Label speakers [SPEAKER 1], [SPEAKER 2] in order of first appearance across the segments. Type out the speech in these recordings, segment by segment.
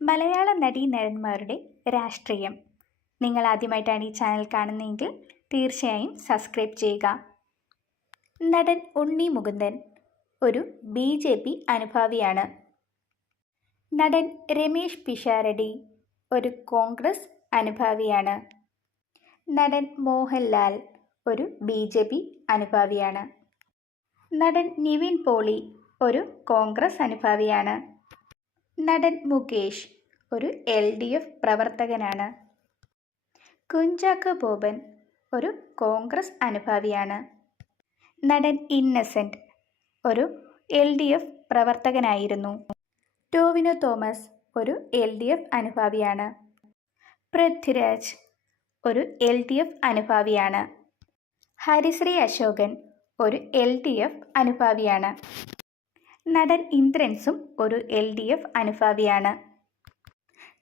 [SPEAKER 1] മലയാള നടീനടന്മാരുടെ രാഷ്ട്രീയം. നിങ്ങൾ ആദ്യമായിട്ടാണ് ഈ ചാനൽ കാണുന്നതെങ്കിൽ തീർച്ചയായും സബ്സ്ക്രൈബ് ചെയ്യുക. നടൻ ഉണ്ണി മുകുന്ദൻ ഒരു ബി ജെ പി അനുഭാവിയാണ്. നടൻ രമേഷ് പിഷാരടി ഒരു കോൺഗ്രസ് അനുഭാവിയാണ്. നടൻ മോഹൻലാൽ ഒരു ബി ജെ പി അനുഭാവിയാണ്. നടൻ നിവിൻ പോളി ഒരു കോൺഗ്രസ് അനുഭാവിയാണ്. നടൻ മുകേഷ് ഒരു എൽ ഡി എഫ് പ്രവർത്തകനാണ്. കുഞ്ചാക്കോ ബോബൻ ഒരു കോൺഗ്രസ് അനുഭാവിയാണ്. നടൻ ഇന്നസെന്റ് ഒരു എൽ ഡി എഫ് പ്രവർത്തകനായിരുന്നു. ടോവിനോ തോമസ് ഒരു എൽ ഡി എഫ് അനുഭാവിയാണ്. പൃഥ്വിരാജ് ഒരു എൽ ഡി എഫ് അനുഭാവിയാണ്. ഹരിശ്രീ അശോകൻ ഒരു എൽ ഡി എഫ് അനുഭാവിയാണ്. നടൻ ഇന്ദ്രൻസും ഒരു എൽ ഡി എഫ് അനുഭാവിയാണ്.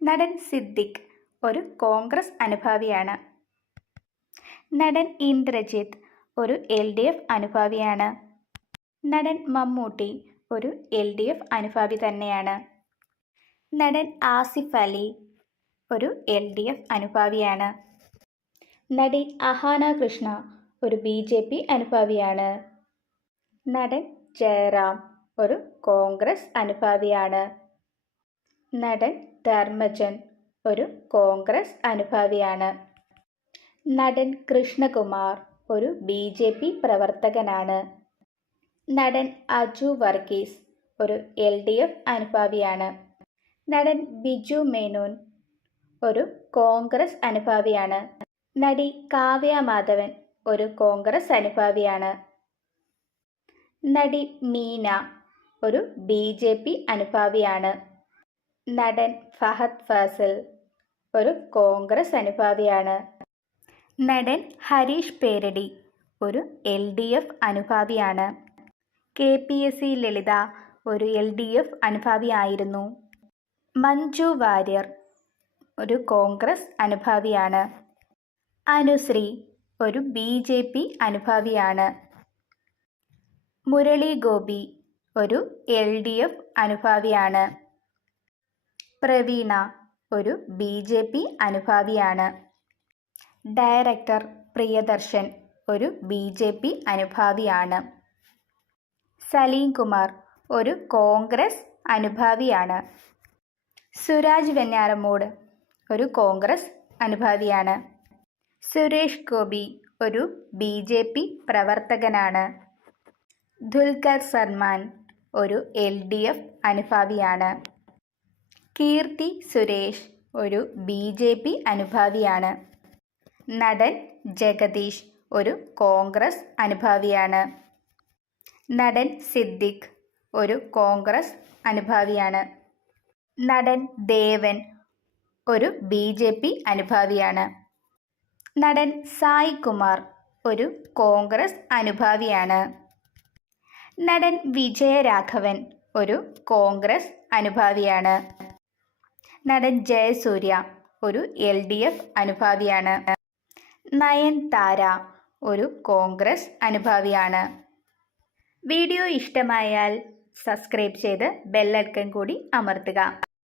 [SPEAKER 1] നടൻ സിദ്ദിഖ് ഒരു കോൺഗ്രസ് അനുഭാവിയാണ്. നടൻ ഇന്ദ്രജിത്ത് ഒരു എൽ ഡി എഫ് അനുഭാവിയാണ്. നടൻ മമ്മൂട്ടി ഒരു എൽ ഡി എഫ് അനുഭാവി തന്നെയാണ്. നടൻ ആസിഫ് അലി ഒരു എൽ ഡി എഫ് അനുഭാവിയാണ്. നടി അഹാന കൃഷ്ണ ഒരു ബി ജെ പി അനുഭാവിയാണ്. നടൻ ജയറാം ഒരു കോൺഗ്രസ് അനുഭാവിയാണ്. നടൻ ധർമ്മജൻ ഒരു കോൺഗ്രസ് അനുഭാവിയാണ്. നടൻ കൃഷ്ണകുമാർ ഒരു ബി ജെ പി പ്രവർത്തകനാണ്. നടൻ അജു വർഗീസ് ഒരു എൽ ഡി എഫ് അനുഭാവിയാണ്. നടൻ ബിജു മേനോൻ ഒരു കോൺഗ്രസ് അനുഭാവിയാണ്. നടി കാവ്യ മാധവൻ ഒരു കോൺഗ്രസ് അനുഭാവിയാണ്. നടി മീന ഒരു ബി ജെ പി അനുഭാവിയാണ്. നടൻ ഫഹദ് ഫാസിൽ ഒരു കോൺഗ്രസ് അനുഭാവിയാണ്. നടൻ ഹരീഷ് പേരടി ഒരു L D F അനുഭാവിയാണ്. K P S C Lalitha ഒരു എൽ ഡി എഫ് അനുഭാവിയായിരുന്നു. മഞ്ജു വാര്യർ ഒരു കോൺഗ്രസ് അനുഭാവിയാണ്. അനുശ്രീ ഒരു ബി ജെ പി അനുഭാവിയാണ്. മുരളി ഗോപി ഒരു എൽ ഡി എഫ് അനുഭാവിയാണ്. പ്രവീണ ഒരു ബി ജെ പി അനുഭാവിയാണ്. ഡയറക്ടർ പ്രിയദർശൻ ഒരു ബി ജെ പി അനുഭാവിയാണ്. സലീം കുമാർ ഒരു കോൺഗ്രസ് അനുഭാവിയാണ്. സുരാജ് വെഞ്ഞാറമൂട് ഒരു കോൺഗ്രസ് അനുഭാവിയാണ്. സുരേഷ് ഗോപി ഒരു ബി ജെ പി പ്രവർത്തകനാണ്. ദുൽഖർ സൽമാൻ ഒരു എൽ ഡി എഫ് അനുഭാവിയാണ്. കീർത്തി സുരേഷ് ഒരു ബി ജെ പി അനുഭാവിയാണ്. നടൻ ജഗദീഷ് ഒരു കോൺഗ്രസ് അനുഭാവിയാണ്. നടൻ സിദ്ദിഖ് ഒരു കോൺഗ്രസ് അനുഭാവിയാണ്. നടൻ ദേവൻ ഒരു ബി ജെ പി അനുഭാവിയാണ്. നടൻ സായ് കുമാർ ഒരു കോൺഗ്രസ് അനുഭാവിയാണ്. നടൻ വിജയരാഘവൻ ഒരു കോൺഗ്രസ് അനുഭാവിയാണ്. നടൻ ജയസൂര്യ ഒരു എൽ ഡി എഫ് അനുഭാവിയാണ്. നയൻ താര ഒരു കോൺഗ്രസ് അനുഭാവിയാണ്. വീഡിയോ ഇഷ്ടമായാൽ സബ്സ്ക്രൈബ് ചെയ്ത് ബെല്ലൈക്കൺ കൂടി അമർത്തുക.